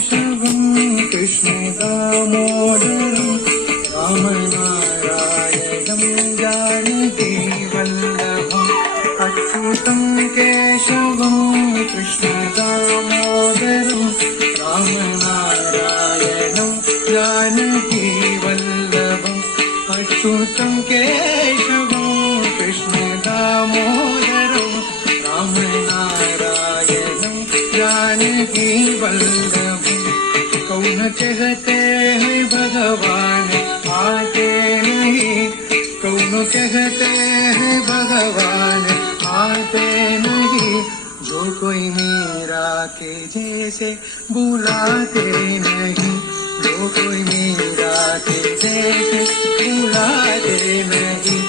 केशवं कृष्ण दामोदरं रामनारायणं जानकी वल्लभम् अच्युतं केशवं कृष्ण दामोदरं रामनारायणं जानकी वल्लभम् अच्युतं केशवं कृष्ण दामोदरं रामनारायणं जानकी वल्लभम् कौन कहते हैं भगवान आते नहीं, कौन कहते हैं भगवान आते नहीं, जो कोई मीरा के जैसे बुलाते नहीं, जो कोई मीरा के जैसे बुलाते नहीं,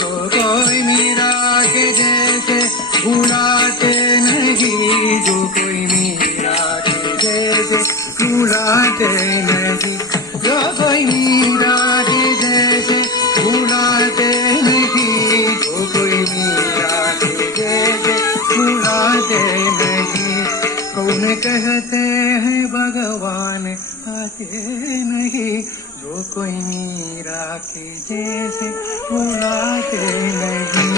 जो कोई मीरा के जैसे बुलाते नहीं, जो कोई मीरा के जैसे बुलाते नहीं, जो कोई मीरा के जैसे बुलाते नहीं, जो कोई मीरा के जैसे बुलाते नहीं। कौन कहते हैं भगवान आते नहीं, जो कोई मीरा के जैसे बुलाते नहीं,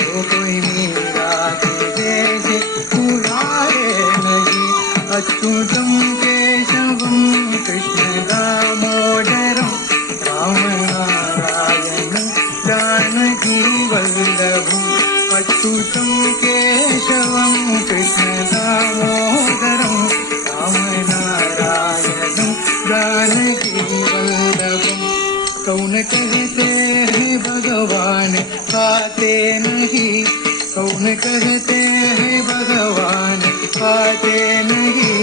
जो कोई मीरा के जैसे बुलाते नहीं। अच्युतं केशवं कृष्ण दामोदरं रामनारायणं जानकी वल्लभम् अच्युतं केशवं कृष्ण दामोदरं रामनारायणं जानकी वल्लभम् कौन कहते हैं भगवान आते नहीं, कौन कहते हैं भगवान आते नहीं,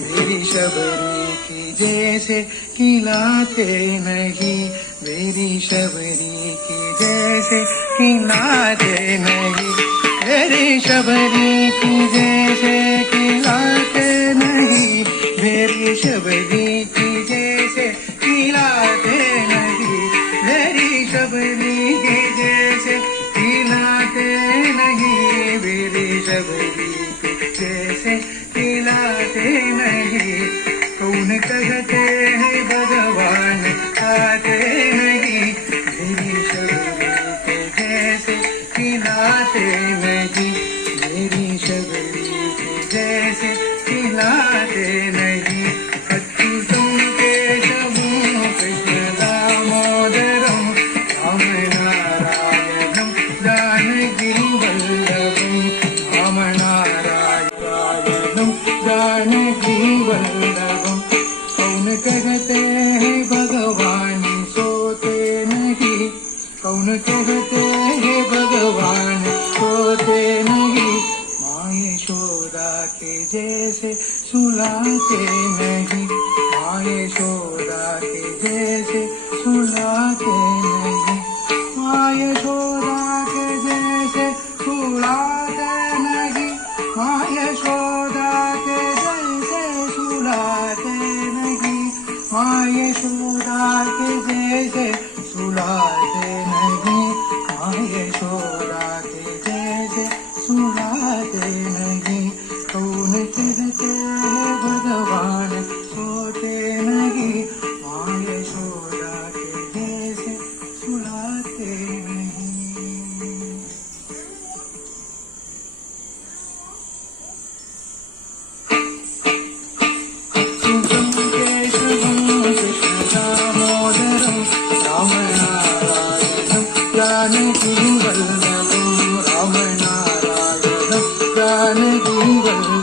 मेरी शबरी की जैसे खिलाते नहीं, मेरी शबरी की जैसे खिलाते नहीं, मेरी शबरी की जैसे खिलाते नहीं, मेरी शबरी की जैसे खिलाते नहीं, मेरी शबरी की जैसे खिलाते नहीं, मेरी शबरी की जैसे खिलाते नहीं। कौन कहते हैं भगवान आते नहीं, मेरी शबरी के जैसे खिलाते नहीं, मेरी शबरी के जैसे खिलाते नहीं। अच्युतं केशवं कृष्ण दामोदरं रामनारायणं जानकी वल्लभम् रामनारायणं जानकी वल्लभम् कौन कहते हैं भगवान सोते नहीं, कौन कहते हैं भगवान सोते नहीं, माँ यशोदा के जैसे सुलाते नहीं, माँ यशोदा के जैसे सुलाते नहीं, माँ यशोदा के जैसे सुलाते नहीं, माँ यशोदा के जैसे सुलाते नहीं, माँ यशोदा के जैसे सुलाते नहीं, माँ यशोदा के जैसे सुलाते नहीं। कौन कहते हैं भगवान सोते नहीं, माँ यशोदा के जैसे सुलाते नहीं। अच्युतं केशवं कृष्ण दामोदरं रामनारायणं जानकी वल्लभम् रामनारायणं जानकी वल्लभम्